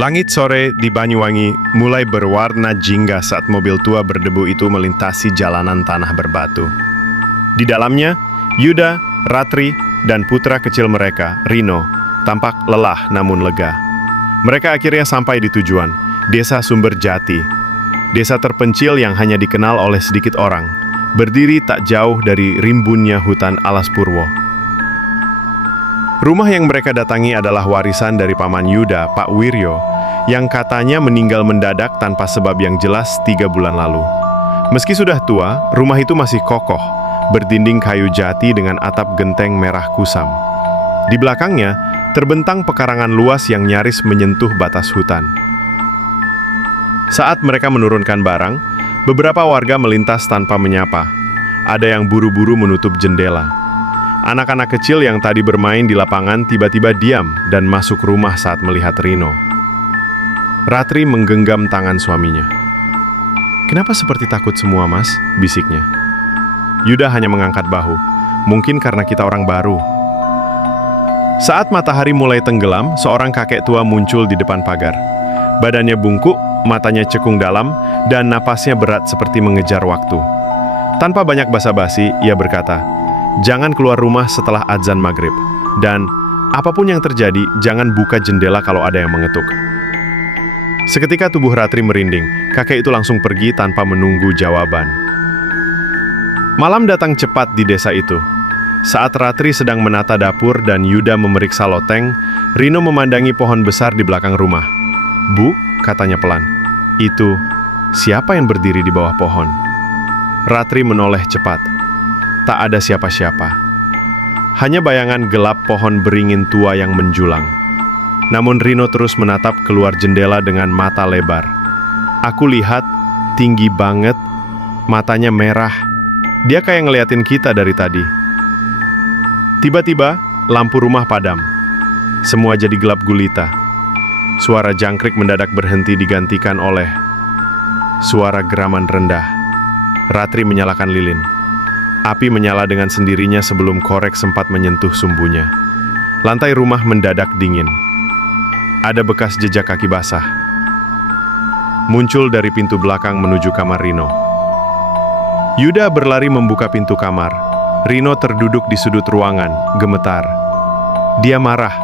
Langit sore di Banyuwangi mulai berwarna jingga saat mobil tua berdebu itu melintasi jalanan tanah berbatu. Di dalamnya, Yuda, Ratri, dan putra kecil mereka, Rino, tampak lelah namun lega. Mereka akhirnya sampai di tujuan, Desa Sumberjati. Desa terpencil yang hanya dikenal oleh sedikit orang, berdiri tak jauh dari rimbunnya hutan alas purwo. Rumah yang mereka datangi adalah warisan dari paman Yuda, Pak Wiryo, yang katanya meninggal mendadak tanpa sebab yang jelas 3 bulan lalu. Meski sudah tua, rumah itu masih kokoh, berdinding kayu jati dengan atap genteng merah kusam. Di belakangnya, terbentang pekarangan luas yang nyaris menyentuh batas hutan. Saat mereka menurunkan barang, beberapa warga melintas tanpa menyapa. Ada yang buru-buru menutup jendela. Anak-anak kecil yang tadi bermain di lapangan tiba-tiba diam dan masuk rumah saat melihat Rino. Ratri menggenggam tangan suaminya. "Kenapa seperti takut semua, Mas?" bisiknya. Yuda hanya mengangkat bahu. "Mungkin karena kita orang baru." Saat matahari mulai tenggelam, seorang kakek tua muncul di depan pagar. Badannya bungkuk, matanya cekung dalam, dan napasnya berat seperti mengejar waktu. Tanpa banyak basa-basi, ia berkata, "Jangan keluar rumah setelah azan maghrib. Dan apapun yang terjadi, jangan buka jendela kalau ada yang mengetuk." Seketika tubuh Ratri merinding. Kakek itu langsung pergi tanpa menunggu jawaban. Malam datang cepat di desa itu. Saat Ratri sedang menata dapur dan Yuda memeriksa loteng, Rino memandangi pohon besar di belakang rumah. "Bu," katanya pelan, "itu siapa yang berdiri di bawah pohon?" Ratri menoleh cepat. Tak ada siapa-siapa. Hanya bayangan gelap pohon beringin tua yang menjulang. Namun Rino terus menatap keluar jendela dengan mata lebar. "Aku lihat, tinggi banget, matanya merah. Dia kayak ngeliatin kita dari tadi." Tiba-tiba, lampu rumah padam. Semua jadi gelap gulita. Suara jangkrik mendadak berhenti digantikan oleh suara geraman rendah. Ratri menyalakan lilin. Api menyala dengan sendirinya sebelum korek sempat menyentuh sumbunya. Lantai rumah mendadak dingin. Ada bekas jejak kaki basah. Muncul dari pintu belakang menuju kamar Rino. Yuda berlari membuka pintu kamar. Rino terduduk di sudut ruangan, gemetar. Dia marah.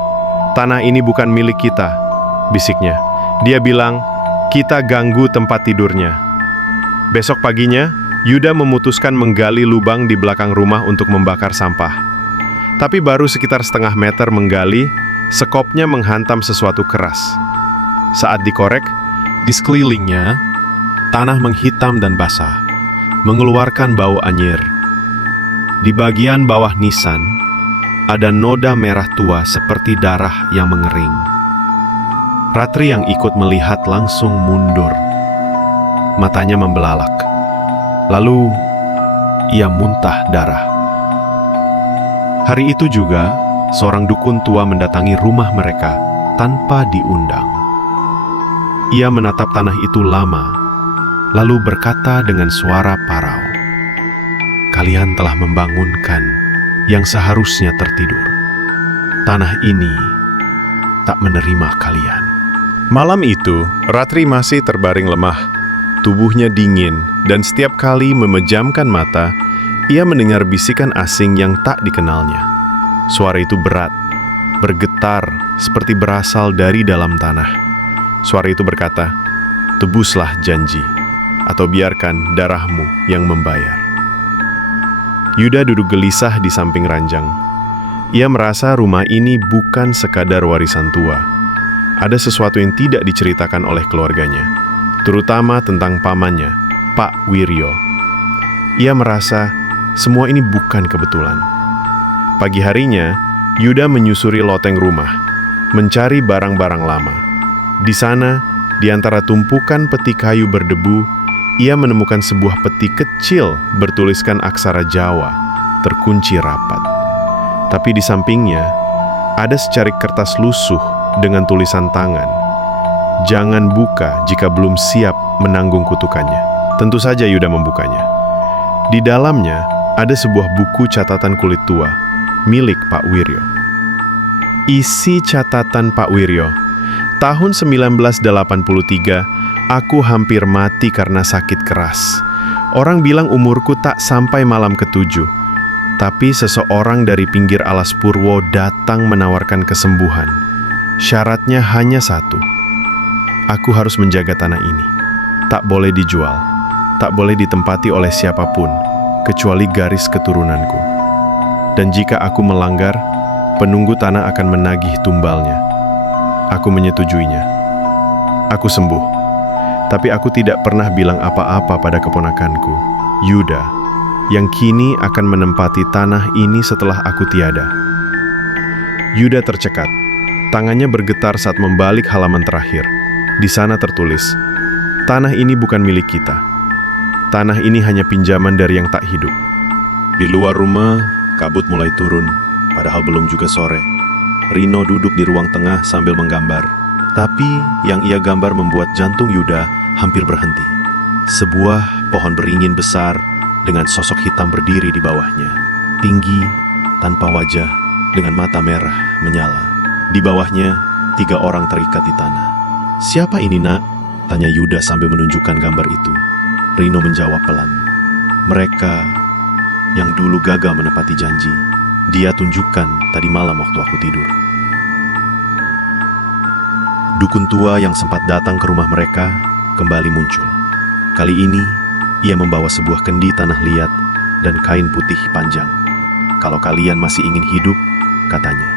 "Tanah ini bukan milik kita," bisiknya. Dia bilang, "Kita ganggu tempat tidurnya." Besok paginya, Yuda memutuskan menggali lubang di belakang rumah untuk membakar sampah. Tapi baru sekitar setengah meter menggali, sekopnya menghantam sesuatu keras. Saat dikorek, di sekelilingnya, tanah menghitam dan basah, mengeluarkan bau anyir. Di bagian bawah nisan, ada noda merah tua seperti darah yang mengering. Ratri yang ikut melihat langsung mundur. Matanya membelalak. Lalu, ia muntah darah. Hari itu juga, seorang dukun tua mendatangi rumah mereka tanpa diundang. Ia menatap tanah itu lama, lalu berkata dengan suara parau, "Kalian telah membangunkan yang seharusnya tertidur. Tanah ini tak menerima kalian." Malam itu, Ratri masih terbaring lemah. Tubuhnya dingin, dan setiap kali memejamkan mata, ia mendengar bisikan asing yang tak dikenalnya. Suara itu berat, bergetar, seperti berasal dari dalam tanah. Suara itu berkata, "Tebuslah janji, atau biarkan darahmu yang membayar." Yuda duduk gelisah di samping ranjang. Ia merasa rumah ini bukan sekadar warisan tua. Ada sesuatu yang tidak diceritakan oleh keluarganya, terutama tentang pamannya, Pak Wiryo. Ia merasa semua ini bukan kebetulan. Pagi harinya, Yuda menyusuri loteng rumah, mencari barang-barang lama. Di sana, di antara tumpukan peti kayu berdebu, ia menemukan sebuah peti kecil bertuliskan aksara Jawa, terkunci rapat. Tapi di sampingnya, ada secarik kertas lusuh dengan tulisan tangan. "Jangan buka jika belum siap menanggung kutukannya." Tentu saja Yuda membukanya. Di dalamnya ada sebuah buku catatan kulit tua, milik Pak Wiryo. Isi catatan Pak Wiryo, Tahun 1983, aku hampir mati karena sakit keras. Orang bilang umurku tak sampai malam ke-7. Tapi seseorang dari pinggir alas Purwo datang menawarkan kesembuhan. Syaratnya hanya satu. Aku harus menjaga tanah ini. Tak boleh dijual. Tak boleh ditempati oleh siapapun, kecuali garis keturunanku. Dan jika aku melanggar, penunggu tanah akan menagih tumbalnya. Aku menyetujuinya. Aku sembuh. Tapi aku tidak pernah bilang apa-apa pada keponakanku, Yuda, yang kini akan menempati tanah ini setelah aku tiada. Yuda tercekat. Tangannya bergetar saat membalik halaman terakhir. Di sana tertulis, "Tanah ini bukan milik kita. Tanah ini hanya pinjaman dari yang tak hidup." Di luar rumah, kabut mulai turun, padahal belum juga sore. Rino duduk di ruang tengah sambil menggambar. Tapi yang ia gambar membuat jantung Yuda hampir berhenti. Sebuah pohon beringin besar dengan sosok hitam berdiri di bawahnya. Tinggi, tanpa wajah, dengan mata merah menyala. Di bawahnya, 3 orang terikat di tanah. "Siapa ini, Nak?" tanya Yuda sambil menunjukkan gambar itu. Rino menjawab pelan. "Mereka yang dulu gagal menepati janji. Dia tunjukkan tadi malam waktu aku tidur." Dukun tua yang sempat datang ke rumah mereka kembali muncul. Kali ini, ia membawa sebuah kendi tanah liat dan kain putih panjang. "Kalau kalian masih ingin hidup," katanya,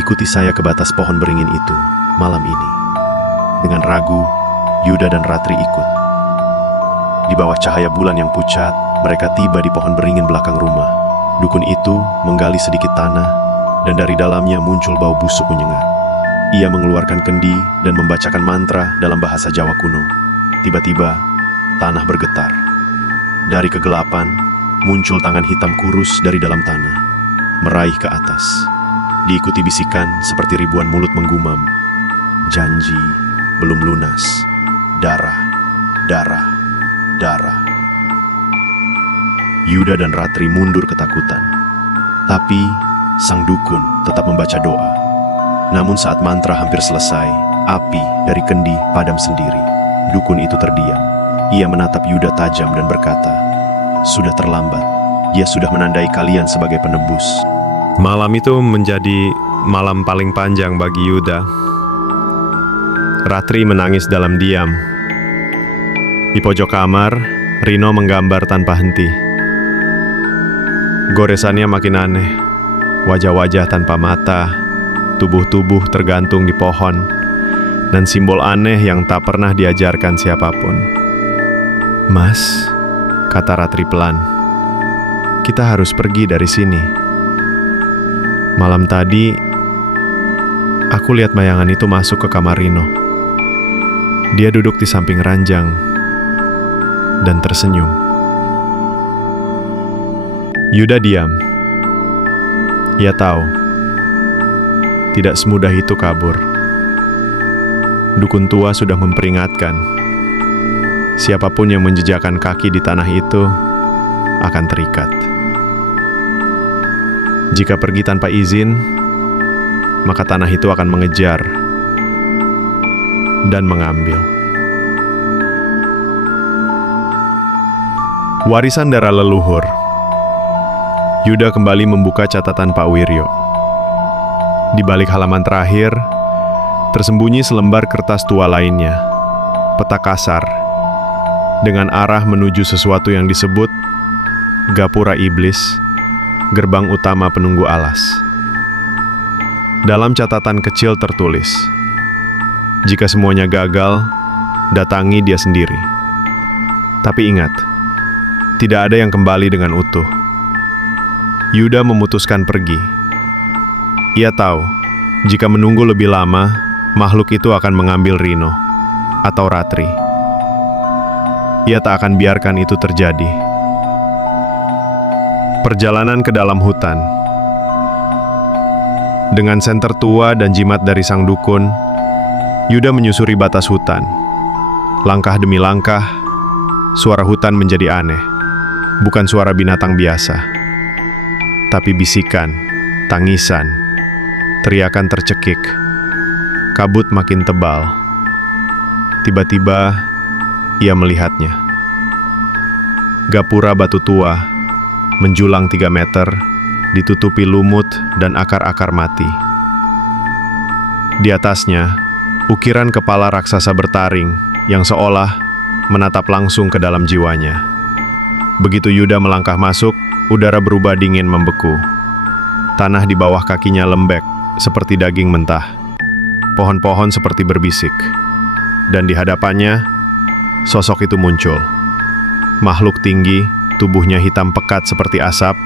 "ikuti saya ke batas pohon beringin itu malam ini." Dengan ragu, Yuda dan Ratri ikut. Di bawah cahaya bulan yang pucat, mereka tiba di pohon beringin belakang rumah. Dukun itu menggali sedikit tanah, dan dari dalamnya muncul bau busuk menyengat. Ia mengeluarkan kendi dan membacakan mantra dalam bahasa Jawa kuno. Tiba-tiba, tanah bergetar. Dari kegelapan, muncul tangan hitam kurus dari dalam tanah, meraih ke atas. Diikuti bisikan seperti ribuan mulut menggumam, "Janji belum lunas. Darah, darah, darah." Yuda dan Ratri mundur ketakutan. Tapi, sang dukun tetap membaca doa. Namun saat mantra hampir selesai, api dari kendi padam sendiri. Dukun itu terdiam. Ia menatap Yuda tajam dan berkata, "Sudah terlambat. Dia sudah menandai kalian sebagai penebus." Malam itu menjadi malam paling panjang bagi Yuda. Ratri menangis dalam diam. Di pojok kamar, Rino menggambar tanpa henti. Goresannya makin aneh. Wajah-wajah tanpa mata, tubuh-tubuh tergantung di pohon, dan simbol aneh yang tak pernah diajarkan siapapun. "Mas," kata Ratri pelan, "kita harus pergi dari sini. Malam tadi, aku lihat bayangan itu masuk ke kamar Rino. Dia duduk di samping ranjang dan tersenyum." Yuda diam. Ia tahu tidak semudah itu kabur. Dukun tua sudah memperingatkan, siapapun yang menjejakkan kaki di tanah itu akan terikat. Jika pergi tanpa izin, maka tanah itu akan mengejar dan mengambil. Warisan darah leluhur. Yuda kembali membuka catatan Pak Wiryo. Di balik halaman terakhir, tersembunyi selembar kertas tua lainnya, peta kasar, dengan arah menuju sesuatu yang disebut Gapura Iblis, gerbang utama penunggu alas. Dalam catatan kecil tertulis, jika semuanya gagal, datangi dia sendiri. Tapi ingat, tidak ada yang kembali dengan utuh. Yuda memutuskan pergi. Ia tahu, jika menunggu lebih lama, makhluk itu akan mengambil Rino atau Ratri. Ia tak akan biarkan itu terjadi. Perjalanan ke dalam hutan. Dengan senter tua dan jimat dari sang dukun, Yuda menyusuri batas hutan. Langkah demi langkah, suara hutan menjadi aneh. Bukan suara binatang biasa, tapi bisikan, tangisan, teriakan tercekik. Kabut makin tebal. Tiba-tiba, ia melihatnya. Gapura batu tua, menjulang 3 meter, ditutupi lumut dan akar-akar mati. Di atasnya, ukiran kepala raksasa bertaring yang seolah menatap langsung ke dalam jiwanya. Begitu Yuda melangkah masuk, udara berubah dingin membeku. Tanah di bawah kakinya lembek, seperti daging mentah. Pohon-pohon seperti berbisik. Dan di hadapannya, sosok itu muncul. Makhluk tinggi, tubuhnya hitam pekat seperti asap,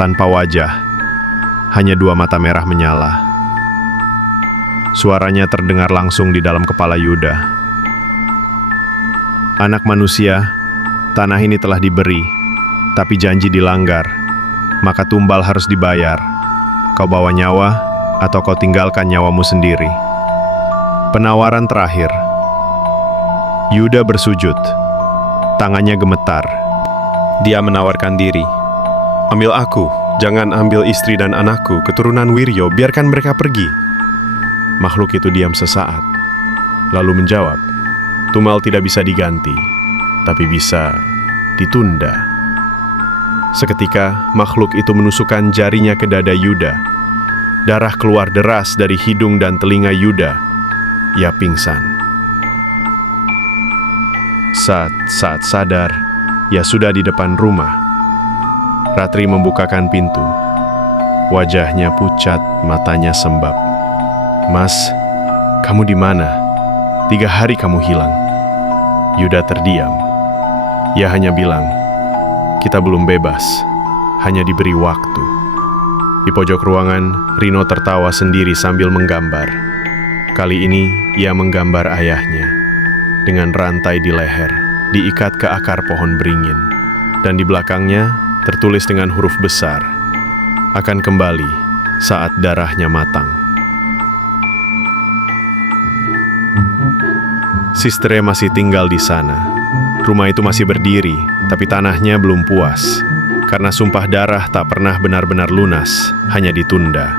tanpa wajah. Hanya 2 mata merah menyala. Suaranya terdengar langsung di dalam kepala Yuda. Anak manusia, tanah ini telah diberi, tapi janji dilanggar, maka tumbal harus dibayar. Kau bawa nyawa, atau kau tinggalkan nyawamu sendiri. Penawaran terakhir. Yuda bersujud. Tangannya gemetar. Dia menawarkan diri. Ambil aku, jangan ambil istri dan anakku, keturunan Wiryo, biarkan mereka pergi. Makhluk itu diam sesaat, lalu menjawab, tumbal tidak bisa diganti, tapi bisa ditunda. Seketika, makhluk itu menusukkan jarinya ke dada Yuda. Darah keluar deras dari hidung dan telinga Yuda. Ia pingsan. Saat sadar, ia sudah di depan rumah. Ratri membukakan pintu. Wajahnya pucat, matanya sembab. Mas, kamu di mana? 3 hari kamu hilang. Yuda terdiam. Ia hanya bilang, kita belum bebas, hanya diberi waktu. Di pojok ruangan, Rino tertawa sendiri sambil menggambar. Kali ini, ia menggambar ayahnya. Dengan rantai di leher, diikat ke akar pohon beringin. Dan di belakangnya, tertulis dengan huruf besar, akan kembali saat darahnya matang. Sistre masih tinggal di sana. Rumah itu masih berdiri, tapi tanahnya belum puas. Karena sumpah darah tak pernah benar-benar lunas, hanya ditunda.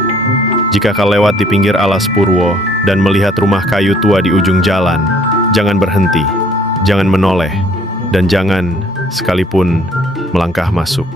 Jika kau lewat di pinggir alas Purwo dan melihat rumah kayu tua di ujung jalan, jangan berhenti, jangan menoleh, dan jangan sekalipun melangkah masuk.